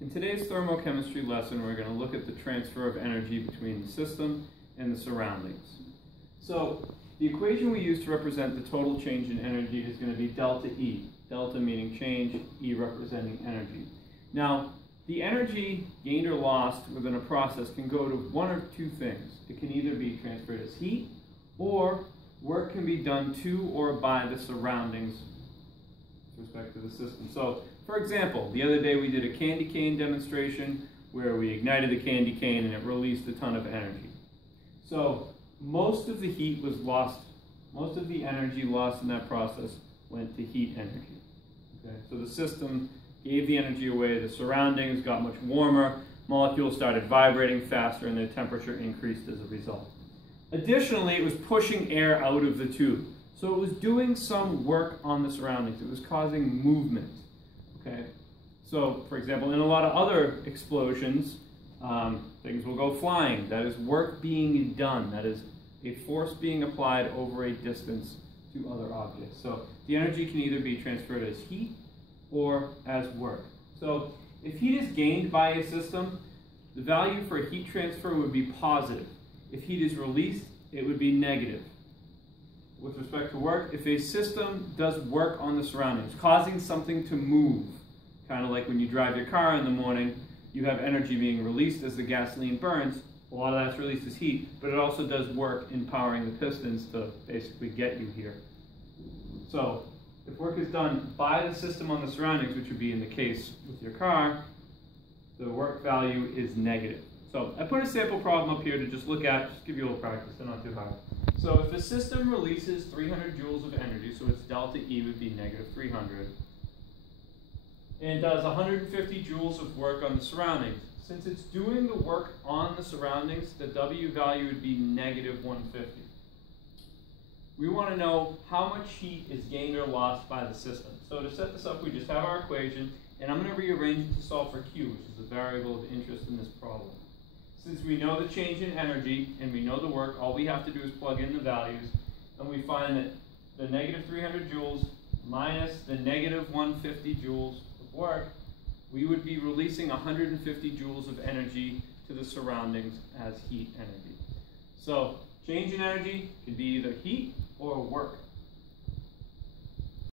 In today's thermochemistry lesson, we're going to look at the transfer of energy between the system and the surroundings. So the equation we use to represent the total change in energy is going to be delta E. Delta meaning change, E representing energy. Now, the energy gained or lost within a process can go to one of two things. It can either be transferred as heat, or work can be done to or by the surroundings with respect to the system. So, for example, the other day we did a candy cane demonstration where we ignited the candy cane and it released a ton of energy. So, most of the heat was lost, most of the energy lost in that process went to heat energy. Okay? So the system gave the energy away, the surroundings got much warmer, molecules started vibrating faster, and their temperature increased as a result. Additionally, it was pushing air out of the tube. So it was doing some work on the surroundings. It was causing movement. Okay? So, for example, in a lot of other explosions, things will go flying. That is work being done. That is a force being applied over a distance to other objects. So the energy can either be transferred as heat or as work. So if heat is gained by a system, the value for heat transfer would be positive. If heat is released, it would be negative. With respect to work, if a system does work on the surroundings, causing something to move, kind of like when you drive your car in the morning, you have energy being released as the gasoline burns. A lot of that's released as heat, but it also does work in powering the pistons to basically get you here. So if work is done by the system on the surroundings, which would be in the case with your car, the work value is negative. So I put a sample problem up here to just look at, just give you a little practice, they're not too hard. So if the system releases 300 joules of energy, so its delta E would be negative 300, and does 150 joules of work on the surroundings. Since it's doing the work on the surroundings, the W value would be negative 150. We want to know how much heat is gained or lost by the system. So to set this up, we just have our equation, and I'm going to rearrange it to solve for Q, which is the variable of interest in this problem. Since we know the change in energy, and we know the work, all we have to do is plug in the values, and we find that the negative 300 joules minus the negative 150 joules of work, we would be releasing 150 joules of energy to the surroundings as heat energy. So change in energy can be either heat or work.